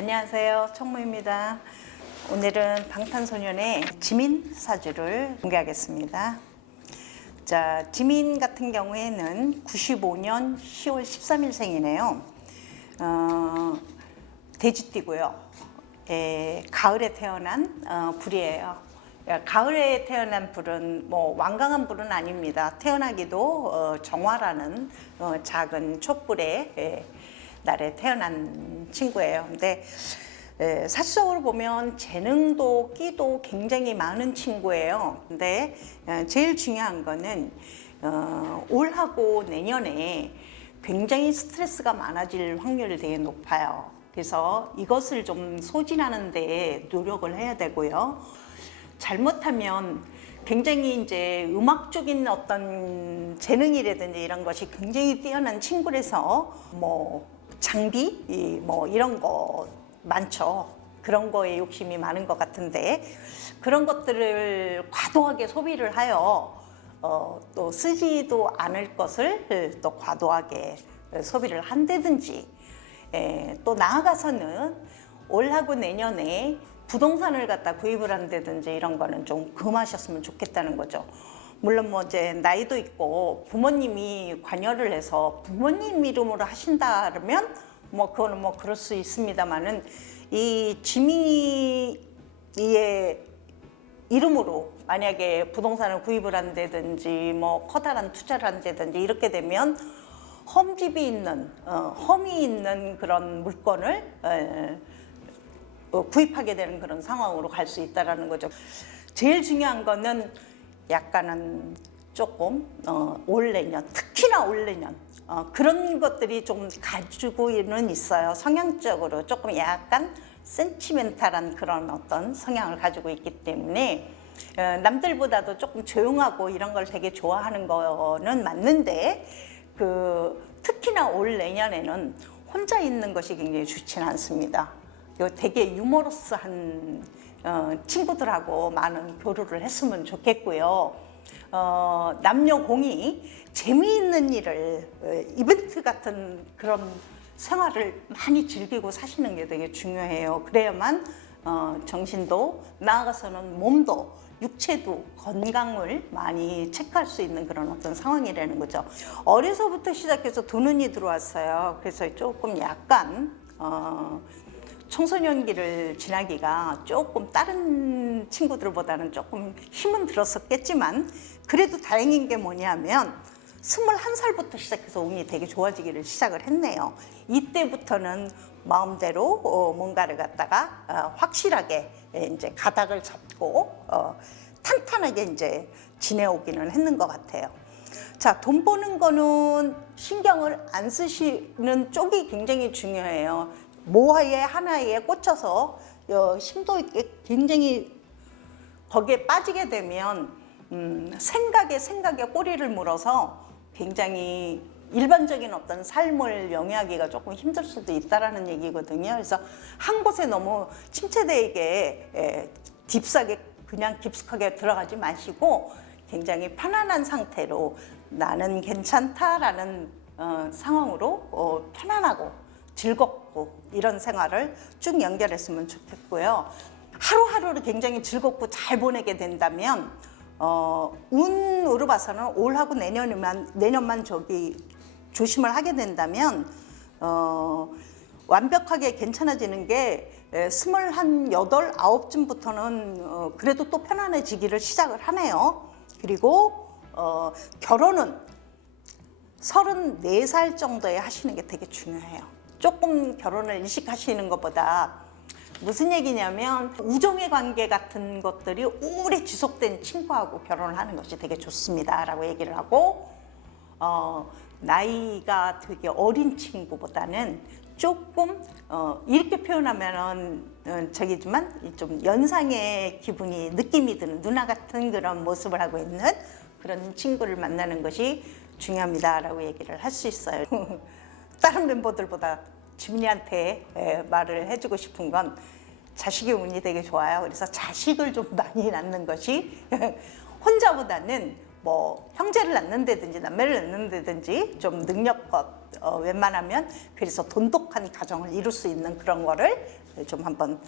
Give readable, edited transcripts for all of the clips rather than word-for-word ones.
안녕하세요. 청무입니다. 오늘은 방탄소년의 지민 사주를 공개하겠습니다. 자, 지민 같은 경우에는 95년 10월 13일생이네요. 돼지띠고요. 가을에 태어난 불이에요. 가을에 태어난 불은 뭐 완강한 불은 아닙니다. 태어나기도 정화라는 작은 촛불의 날에 태어난 친구예요. 근데 사주적으로 보면 재능도 끼도 굉장히 많은 친구예요. 근데 제일 중요한 거는 올하고 내년에 굉장히 스트레스가 많아질 확률이 되게 높아요. 그래서 이것을 좀 소진하는 데 노력을 해야 되고요. 잘못하면 굉장히 이제 음악적인 어떤 재능이라든지 이런 것이 굉장히 뛰어난 친구라서 뭐 장비 뭐 이런 거 많죠. 그런 거에 욕심이 많은 것 같은데 그런 것들을 과도하게 소비를 하여 또 쓰지도 않을 것을 또 과도하게 소비를 한다든지 또 나아가서는 올하고 내년에 부동산을 갖다 구입을 한다든지 이런 거는 좀 금하셨으면 좋겠다는 거죠. 물론 뭐 이제 나이도 있고 부모님이 관여를 해서 부모님 이름으로 하신다 그러면 뭐 그거는 뭐 그럴 수 있습니다만은 이 지민이의 이름으로 만약에 부동산을 구입을 한다든지 뭐 커다란 투자를 한다든지 이렇게 되면 험집이 있는 험이 있는 그런 물건을 구입하게 되는 그런 상황으로 갈 수 있다라는 거죠. 제일 중요한 거는 약간은 조금 올 내년, 특히나 올 내년 그런 것들이 좀 가지고는 있어요. 성향적으로 조금 약간 센티멘탈한 그런 어떤 성향을 가지고 있기 때문에 남들보다도 조금 조용하고 이런 걸 되게 좋아하는 거는 맞는데 특히나 올 내년에는 혼자 있는 것이 굉장히 좋지는 않습니다. 되게 유머러스한 친구들하고 많은 교류를 했으면 좋겠고요. 남녀 공이 재미있는 일을 이벤트 같은 그런 생활을 많이 즐기고 사시는 게 되게 중요해요. 그래야만 정신도 나아가서는 몸도 육체도 건강을 많이 체크할 수 있는 그런 어떤 상황이라는 거죠. 어려서부터 시작해서 두 눈이 들어왔어요. 그래서 조금 약간 청소년기를 지나기가 조금 다른 친구들보다는 조금 힘은 들었었겠지만 그래도 다행인 게 뭐냐면 21살부터 시작해서 운이 되게 좋아지기를 시작을 했네요. 이때부터는 마음대로 뭔가를 갖다가 확실하게 이제 가닥을 잡고 탄탄하게 이제 지내오기는 했는 것 같아요. 자, 돈 버는 거는 신경을 안 쓰시는 쪽이 굉장히 중요해요. 뭐에 하나에 꽂혀서 심도 있게 굉장히 거기에 빠지게 되면 생각에 꼬리를 물어서 굉장히 일반적인 어떤 삶을 영위하기가 조금 힘들 수도 있다라는 얘기거든요. 그래서 한 곳에 너무 침체되게 딥하게 그냥 깊숙하게 들어가지 마시고 굉장히 편안한 상태로 나는 괜찮다라는 상황으로 편안하고 즐겁고 이런 생활을 쭉 연결했으면 좋겠고요. 하루하루를 굉장히 즐겁고 잘 보내게 된다면 운으로 봐서는 올하고 내년만 조심을 하게 된다면 완벽하게 괜찮아지는 게 28, 9쯤부터는 그래도 또 편안해지기를 시작을 하네요. 그리고 결혼은 34살 정도에 하시는 게 되게 중요해요. 조금 결혼을 일찍 하시는 것보다 무슨 얘기냐면 우정의 관계 같은 것들이 오래 지속된 친구하고 결혼을 하는 것이 되게 좋습니다 라고 얘기를 하고 나이가 되게 어린 친구보다는 조금 이렇게 표현하면은 저기지만 좀 연상의 기분이 느낌이 드는 누나 같은 그런 모습을 하고 있는 그런 친구를 만나는 것이 중요합니다 라고 얘기를 할 수 있어요. 다른 멤버들보다 지민이한테 말을 해주고 싶은 건 자식의 운이 되게 좋아요. 그래서 자식을 좀 많이 낳는 것이 혼자보다는 뭐 형제를 낳는다든지 남매를 낳는다든지 좀 능력껏 웬만하면 그래서 돈독한 가정을 이룰 수 있는 그런 거를 좀 한번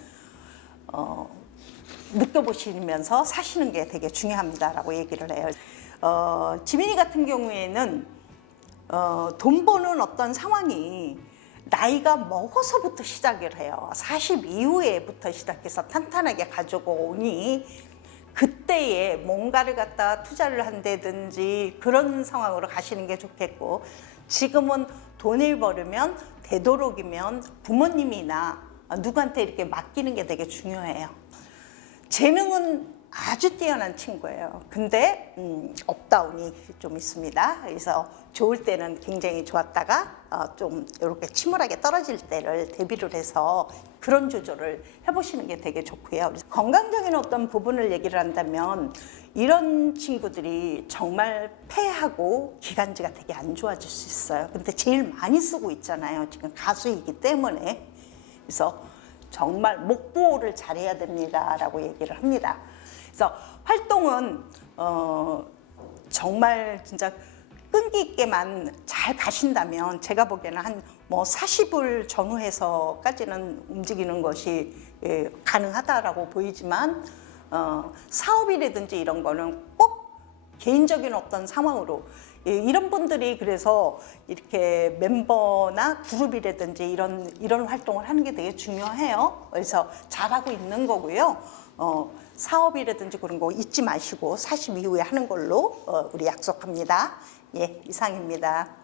느껴보시면서 사시는 게 되게 중요합니다라고 얘기를 해요. 지민이 같은 경우에는 돈 버는 어떤 상황이 나이가 먹어서부터 시작을 해요. 40 이후에부터 시작해서 탄탄하게 가지고 오니 그때에 뭔가를 갖다 투자를 한다든지 그런 상황으로 가시는 게 좋겠고, 지금은 돈을 벌으면 되도록이면 부모님이나 누구한테 이렇게 맡기는 게 되게 중요해요. 재능은 아주 뛰어난 친구예요. 근데 업다운이 좀 있습니다. 그래서 좋을 때는 굉장히 좋았다가 좀 이렇게 침울하게 떨어질 때를 대비를 해서 그런 조절을 해보시는 게 되게 좋고요. 건강적인 어떤 부분을 얘기를 한다면 이런 친구들이 정말 폐하고 기관지가 되게 안 좋아질 수 있어요. 근데 제일 많이 쓰고 있잖아요. 지금 가수이기 때문에. 그래서 정말 목 보호를 잘해야 됩니다라고 얘기를 합니다. 그래서 활동은 정말 진짜 끈기 있게만 잘 가신다면 제가 보기에는 한 뭐 40을 전후해서까지는 움직이는 것이 가능하다라고 보이지만 사업이라든지 이런 거는 꼭 개인적인 어떤 상황으로 이런 분들이 그래서 이렇게 멤버나 그룹이라든지 이런 활동을 하는 게 되게 중요해요. 그래서 잘하고 있는 거고요. 사업이라든지 그런 거 잊지 마시고 40 이후에 하는 걸로 우리 약속합니다. 예, 이상입니다.